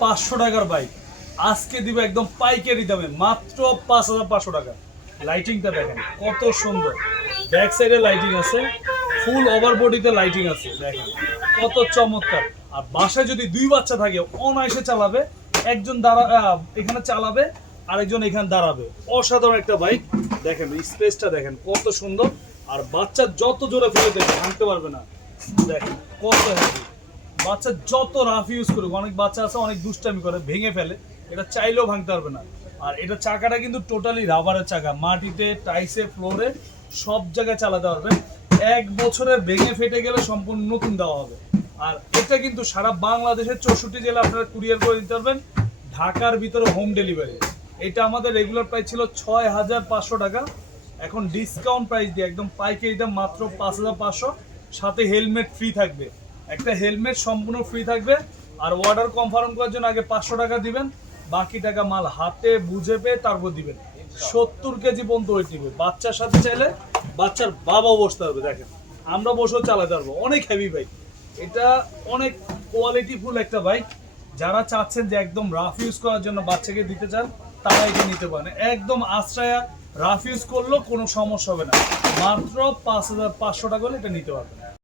পাঁচশো টাকার বাইক। আজকে দিবে একদম পাইকারি দামে, মাত্র পাঁচ হাজার পাঁচশো টাকা। লাইটিংটা দেখেন, কত সুন্দর। ব্যাক সাইডে লাইটিং আছে ফুল ওভার বডিতে লাইটিং আছে, দেখেন। কত চমৎকার। আর বাসায় যদি দুই বাচ্চা থাকে, অনায়াসে চালাবে, একজন দাঁড়া এখানে চালাবে, আরেকজন এখানে দাঁড়াবে। অসাধারণ একটা বাইক দেখেন স্পেসটা দেখেন, কত সুন্দর। আর বাচ্চা যত জোরে ফেলে দেবে ভাঙতে পারবে না। দেখেন, কত হেভি বাচ্চা যত রাফ ইউজ করুক, অনেক বাচ্চা আছে, অনেক দুষ্টামি করে, ভেঙে ফেলে, এটা চাইলেও ভাঙতে পারবে না। আর এটা চাকাটা কিন্তু টোটালি রাবারের চাকা, মাটিতে টাইসে ফ্লোরে সব জায়গায় চালাতে পারবে। এক বছরে ভেঙে ফেটে গেলে সম্পূর্ণ নতুন দেওয়া হবে। আর এটা কিন্তু সারা বাংলাদেশের চৌষট্টি জেলা আপনারা কুরিয়ার করে দিতে পারবেন, ঢাকার ভিতরে হোম ডেলিভারি এটা আমাদের রেগুলার প্রাইস ছিল ছয় হাজার পাঁচশো টাকা। এখন ডিসকাউন্ট প্রাইস দিয়ে, একদম পাইকারি দাম মাত্র পাঁচ হাজার পাঁচশো। সাথে হেলমেট ফ্রি থাকবে। একটা হেলমেট সম্পূর্ণ ফ্রি থাকবে। আর অর্ডার কনফার্ম করার জন্য আগে পাঁচশো টাকা দিবেন, বাকি টাকা মাল হাতে বুঝে পেয়ে তারপর দিবেন। সত্তর কেজি পর্যন্ত ওয়েট নিবে বাচ্চার সাথে চাইলে বাচ্চার বাবা বসতে হবে, দেখেন। আমরা বসেও চালাতে পারব। অনেক হেভি বাইক এটা অনেক কোয়ালিটিফুল একটা বাইক যারা চাচ্ছেন যে একদম রাফ ইউজ করার জন্য বাচ্চাকে দিতে চান, তারা এটা নিতে পারেন। একদম আশ্রয়া রাফ ইউজ করলেও কোনো সমস্যা হবে না। মাত্র পাঁচ হাজার পাঁচশো টাকা হলে এটা নিতে পারবেন।